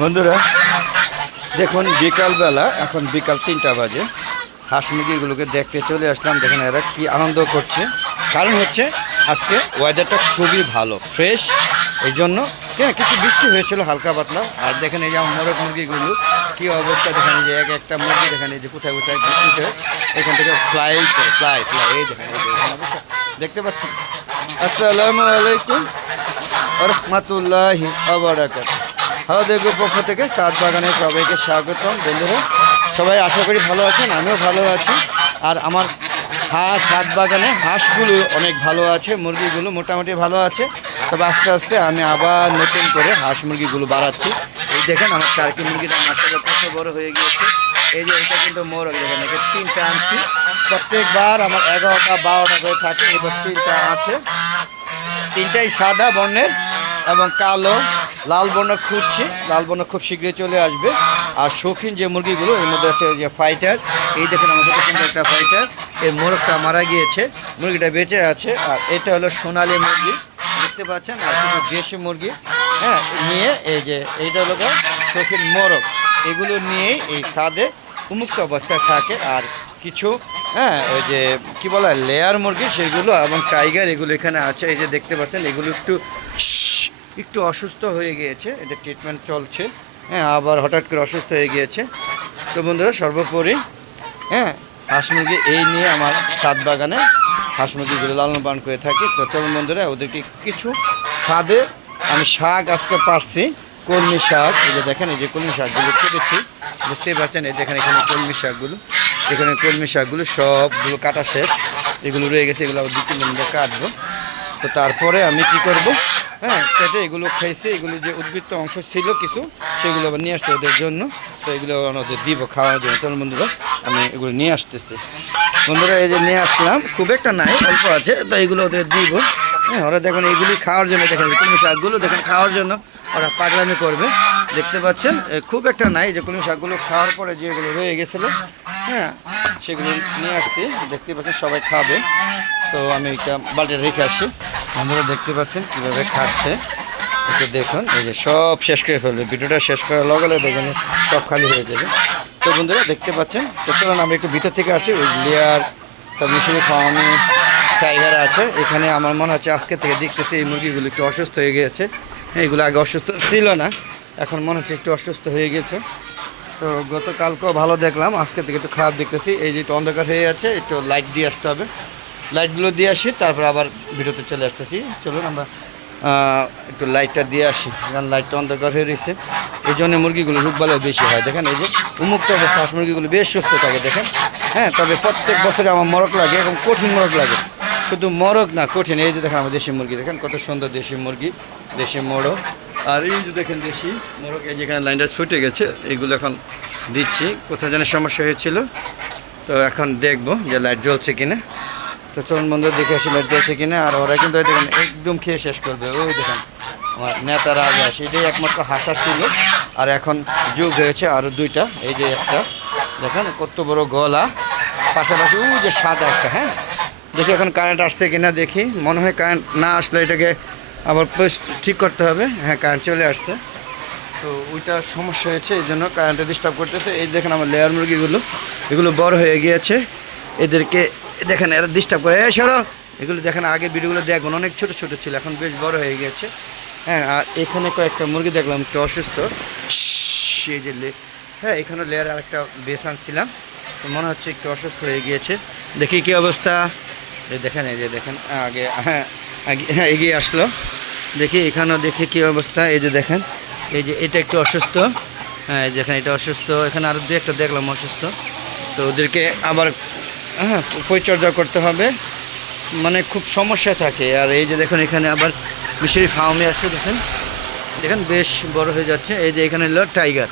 বন্ধুরা দেখুন বিকালবেলা, এখন বিকাল 3টা বাজে। হাঁস মুরগিগুলোকে দেখতে চলে আসলাম। দেখেন এরা কি আনন্দ করছে। কারণ হচ্ছে আজকে ওয়েদারটা খুবই ভালো, ফ্রেশ। এই জন্য কিছু বৃষ্টি হয়েছিল হালকা পাতলা। আর দেখেন এই যে আমার মোরগ মুরগিগুলো কী অবস্থা। দেখেন এই যে একটা মুরগি, দেখেন এই যে কোথায় কোথায় উঠে এখান থেকে ফ্লাই ফ্লাই ফ্লাই, এই দেখেন এই অবস্থা দেখতে পাচ্ছি। আসসালামু আলাইকুম রহমতুল্লাহি ওয়া বারাকাতুহু। আমাদের পক্ষ থেকে সাত বাগানে সবাইকে স্বাগতম। বন্ধুরা সবাই আশা করি ভালো আছেন, আমিও ভালো আছি। আর আমার সাত বাগানে হাঁসগুলো অনেক ভালো আছে, মুরগিগুলো মোটামুটি ভালো আছে। তবে আস্তে আস্তে আমি আবার নতুন করে হাঁস মুরগিগুলো বাড়াচ্ছি। এই দেখেন আমার টার্কি মুরগিটা মাশাআল্লাহ কত বড় হয়ে গিয়েছে। এই যে এটা কিন্তু মোরগ, দেখেন একে 3টা আনছি। প্রত্যেকবার আমার 11টা 12টা করে থাকে, এবার 3টা আছে। 3টাই সাদা বর্ণের এবং কালো লাল বর্ণ খুঁজছি। লাল বর্ণ খুব শীঘ্রই চলে আসবে। আর শৌখিন যে মুরগিগুলো এর মধ্যে আছে যে ফাইটার, এই দেখেন আমাদের কিন্তু একটা ফাইটার। এই মোরগটা মারা গিয়েছে, মুরগিটা বেঁচে আছে। আর এটা হলো সোনালী মুরগি দেখতে পাচ্ছেন। আর কিছু দেশি মুরগি নিয়ে এই যে এইটা হলো শৌখিন মোরগ, এগুলো নিয়েই এই ছাদে উন্মুক্ত অবস্থায় থাকে। আর কিছু ওই যে কী বলা লেয়ার মুরগি সেগুলো এবং টাইগার এগুলো এখানে আছে। এই যে দেখতে পাচ্ছেন এগুলো একটু অসুস্থ হয়ে গিয়েছে, এদের ট্রিটমেন্ট চলছে। আবার হঠাৎ করে অসুস্থ হয়ে গিয়েছে। তো বন্ধুরা সর্বোপরি হাঁস মুরগি এই নিয়ে আমার ছাদ বাগানে হাঁস মুরগিগুলো লালন পালন করে থাকি। তো চলুন বন্ধুরা ওদেরকে কিছু ছাদে আমি শাক আজকে পারছি, কলমি শাক। এই যে দেখেন এই যে কলমি শাকগুলো কেটেছি, বুঝতেই পারছেন। এই দেখেন এখানে কলমি শাকগুলো, এখানে কলমি শাকগুলো সবগুলো কাটা শেষ। এগুলো রয়ে গেছে, এগুলো 2-3 দিন মধ্যে কাটবো। তো তারপরে আমি কি করব, কেটে এগুলো খাইছে। এগুলো যে উদ্বৃত্ত অংশ ছিল কিছু, সেগুলো আবার নিয়ে আসতে ওদের জন্য। তো এগুলো ওদের দিব খাওয়ার জন্য। চলুন বন্ধুরা আমি এগুলো নিয়ে আসতেছি। বন্ধুরা এই যে নিয়ে আসলাম, খুব একটা নাই, অল্প আছে। তো এগুলো ওদের দিব। ওরা দেখুন এইগুলি খাওয়ার জন্য, দেখেন কলমি শাকগুলো দেখেন খাওয়ার জন্য ওরা পাগলামি করবে। দেখতে পাচ্ছেন খুব একটা নাই। যে কলমি শাকগুলো খাওয়ার পরে যেগুলো রয়ে গেছিলো সেগুলো নিয়ে আসছি। দেখতে পাচ্ছেন সবাই খাবে। তো আমি এটা বালতিতে রেখে আসি। বন্ধুরা দেখতে পাচ্ছেন কীভাবে খাচ্ছে। একটু দেখুন, এই যে সব শেষ করে ফেলবে। ভিডিওটা শেষ করার লগে লগে দেখুন সব খালি হয়ে যাবে। তো বন্ধুরা দেখতে পাচ্ছেন। তো চলুন আমরা একটু ভিতর থেকে আসি। ওই লেয়ার তার মিশরি ফার্মি টাইগার আছে এখানে। আমার মনে হচ্ছে আজকে থেকে দেখতেছি এই মুরগিগুলো একটু অসুস্থ হয়ে গিয়েছে। এইগুলো আগে অসুস্থ ছিল না, এখন মনে হচ্ছে একটু অসুস্থ হয়ে গেছে। তো গতকালকেও ভালো দেখলাম, আজকে থেকে একটু খারাপ দেখতেছি। এই যে একটু অন্ধকার হয়ে যাচ্ছে, একটু লাইট দিয়ে আসতে হবে। লাইটগুলো দিয়ে আসি, তারপর আবার ভিডিওতে চলে আসতেছি। চলুন আমরা একটু লাইটটা দিয়ে আসি, কারণ লাইটটা অন্ধকার হয়ে রয়েছে। এই জন্য মুরগিগুলো রোগবালাই বেশি হয়। দেখেন এই যে উন্মুক্ত অবস্থা হাঁস মুরগিগুলো বেশ সুস্থ থাকে দেখেন। তবে প্রত্যেক বছরে আমার মরক লাগে এবং কঠিন মরক লাগে। শুধু মরক না, কঠিন। এই যে দেখেন আমার দেশি মুরগি, দেখেন কত সুন্দর দেশি মুরগি, দেশি মোরগ। আর এই যে দেখেন দেশি মোরগ, এই যেখানে লাইনটা ছুটে গেছে, এইগুলো এখন দিচ্ছি। কোথায় যেন সমস্যা হয়েছিল, তো এখন দেখবো যে লাইট জ্বলছে কিনা। তো চলুন বন্ধু দেখে আসি লাইট জ্বলছে কিনা। আর ওরা কিন্তু দেখেন একদম খেয়ে শেষ করবে। ওই দেখেন আমার নেতারা আগে আসে, এটাই একমাত্র হাসা ছিল। আর এখন যুগ হয়েছে আরও 2টা। এই যে একটা দেখেন কত বড় গলা, পাশাপাশি ওই যে সাদা একটা। দেখি এখন কারেন্ট আসছে কিনা দেখি। মনে হয় কারেন্ট না আসলে এটাকে আবার ঠিক করতে হবে। কারেন্ট চলে আসছে। তো ওইটা সমস্যা হয়েছে, এই জন্য কারেন্টে ডিস্টার্ব করতেছে। এই দেখেন আমার লেয়ার মুরগিগুলো, এগুলো বড় হয়ে গিয়েছে। এদেরকে দেখেন এরা ডিস্টার্ব করে। সরো, এগুলো দেখেন আগে ভিডিওগুলো দেখুন অনেক ছোট ছোট ছিল, এখন বেশ বড় হয়ে গিয়েছে। আর এখানে কয়েকটা মুরগি দেখলাম একটু অসুস্থ। এই যে এখানে লেয়ার আর একটা বেস আনছিলাম, তো মনে হচ্ছে একটু অসুস্থ হয়ে গিয়েছে। দেখি কি অবস্থা। এই দেখেন এই যে দেখেন আগে এগিয়ে আসলো। দেখি এখানেও দেখি কি অবস্থা। এই যে দেখেন এই যে এটা একটু অসুস্থ। এই দেখেন এটা অসুস্থ। এখানে আরও 2-একটা দেখলাম অসুস্থ। তো ওদেরকে আবার পরিচর্যা করতে হবে, মানে খুব সমস্যা থাকে। আর এই যে দেখুন এখানে আবার মিশরি ফার্মে আছে, দেখেন দেখেন বেশ বড় হয়ে যাচ্ছে। এই যে এখানে হলো টাইগার,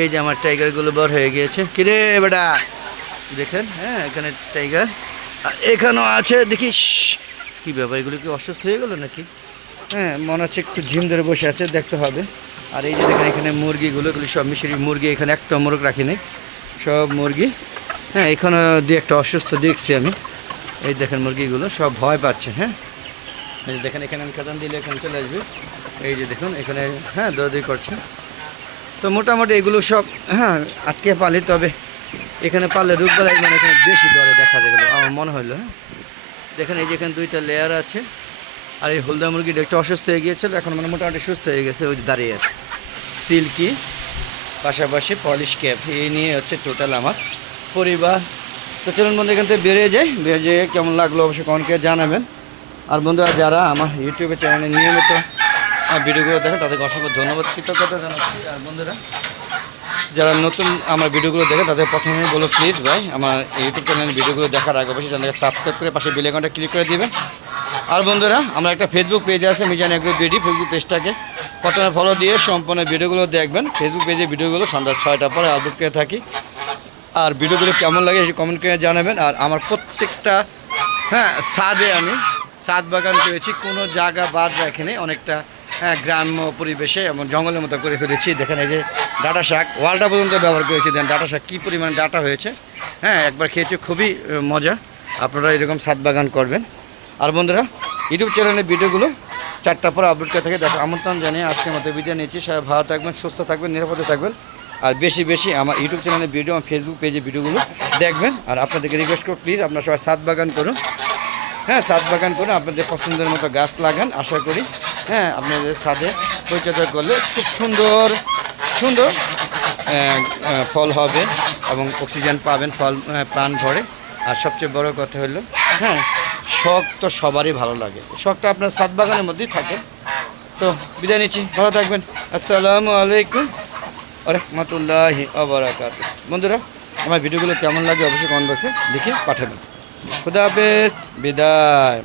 এই যে আমার টাইগারগুলো বড় হয়ে গিয়েছে। কিরে বেটা দেখেন, এখানে টাইগার এখানেও আছে। দেখি কী ব্যাপার, এগুলো কি অসুস্থ হয়ে গেলো নাকি? মনে হচ্ছে একটু ঝিম ধরে বসে আছে, দেখতে হবে। আর এই যে দেখেন এখানে মুরগিগুলো, এগুলো সব মিশরি মুরগি। এখানে একটা মোরগ রাখিনি, সব মুরগি। এখানে 2-একটা অসুস্থ দেখছি আমি। এই দেখেন মুরগিগুলো সব ভয় পাচ্ছে। এই যে দেখেন এখানে আমি খাদান দিলে এখানে চলে আসবে। এই যে দেখুন এখানে দৌড়াদৌড়ি করছে। তো মোটামুটি এগুলো সব হ্যাঁ আটকে পালি, তবে এখানে পারলে রোগবালাই মানে এখানে বেশি দরে দেখা যায় গেলো আমার মনে হলো। হ্যাঁ দেখেন এই যে এখানে 2টা লেয়ার আছে। আর এই হলদা মুরগিটা একটু অসুস্থ হয়ে গিয়েছিল, এখন মানে মোটামুটি সুস্থ হয়ে গেছে, ওই যে দাঁড়িয়ে আছে। সিল্কি পাশাপাশি পলিশ ক্যাপ, এই নিয়ে হচ্ছে টোটাল আমার পরিবার। তো চলুন বন্ধু এখান থেকে বেরিয়ে যাই, বেরিয়ে যেয়ে কেমন লাগলো অবশ্যই কমেন্টকে জানাবেন। আর বন্ধুরা যারা আমার ইউটিউবে চ্যানেলে নিয়মিত ভিডিওগুলো দেখেন তাদেরকে অসংখ্য ধন্যবাদ, কৃতজ্ঞতা জানাচ্ছি। আর বন্ধুরা যারা নতুন আমার ভিডিওগুলো দেখে তাদের প্রথমেই বলো প্লিজ ভাই আমার ইউটিউব চ্যানেলের ভিডিওগুলো দেখার আগে অবশ্যই চ্যানেলকে সাবস্ক্রাইব করে পাশে বেল আইকনটা ক্লিক করে দিবেন। আর বন্ধুরা আমরা একটা ফেসবুক পেজ আছে মিজান এগ্রো বিডি, ফেসবুক পেজটাকে প্রথমে ফলো দিয়ে সম্পূর্ণ ভিডিওগুলো দেখবেন। ফেসবুক পেজে ভিডিওগুলো সন্ধ্যা 6টার পরে আপলোড করে থাকি। আর ভিডিওগুলো কেমন লাগে সেই কমেন্ট করে জানাবেন। আর আমার প্রত্যেকটা ছাদে আমি ছাদ বাগান করেছি, কোনো জায়গা বাদ রাখিনি, অনেকটা গ্রাম্য পরিবেশে এবং জঙ্গলের মতো করে ফেলেছি। দেখেন এই যে ডাঁটা শাক ওয়ালটা পর্যন্ত ব্যবহার করেছি, দেন ডাঁটা শাক কী পরিমাণে ডাঁটা হয়েছে। একবার খেয়েছি, খুবই মজা। আপনারা এরকম ছাদ বাগান করবেন। আর বন্ধুরা ইউটিউব চ্যানেলের ভিডিওগুলো 4টার পরে আপলোড করে থাকে, দেখো আমন্ত্রণ জানিয়ে আজকের মতো বিদায় নিচ্ছি। সবাই ভালো থাকবেন, সুস্থ থাকবেন, নিরাপদে থাকবেন। আর বেশি বেশি আমার ইউটিউব চ্যানেলের ভিডিও আমার ফেসবুক পেজে ভিডিওগুলো দেখবেন। আর আপনাদেরকে রিকোয়েস্ট করুন প্লিজ আপনারা সবাই ছাদ বাগান করুন। ছাদ বাগান করুন, আপনাদের পছন্দের মতো গাছ লাগান। আশা করি আপনাদের ছাদে পরিচর্যা করলে খুব সুন্দর সুন্দর ফল হবে এবং অক্সিজেন পাবেন, ফল প্রাণ ভরে। আর সবচেয়ে বড় কথা হলো শখ তো সবারই ভালো লাগে, শখটা আপনার ছাদ বাগানের মধ্যেই থাকে। তো বিদায় নিচ্ছি, ভালো থাকবেন। আসসালামু আলাইকুম ওয়া রাহমাতুল্লাহি ওয়া বারাকাতুহু। বন্ধুরা আমার ভিডিওগুলো কেমন লাগে অবশ্যই কমেন্ট বক্সে লিখে পাঠাবেন। খুদা হাফেজ, বিদায়।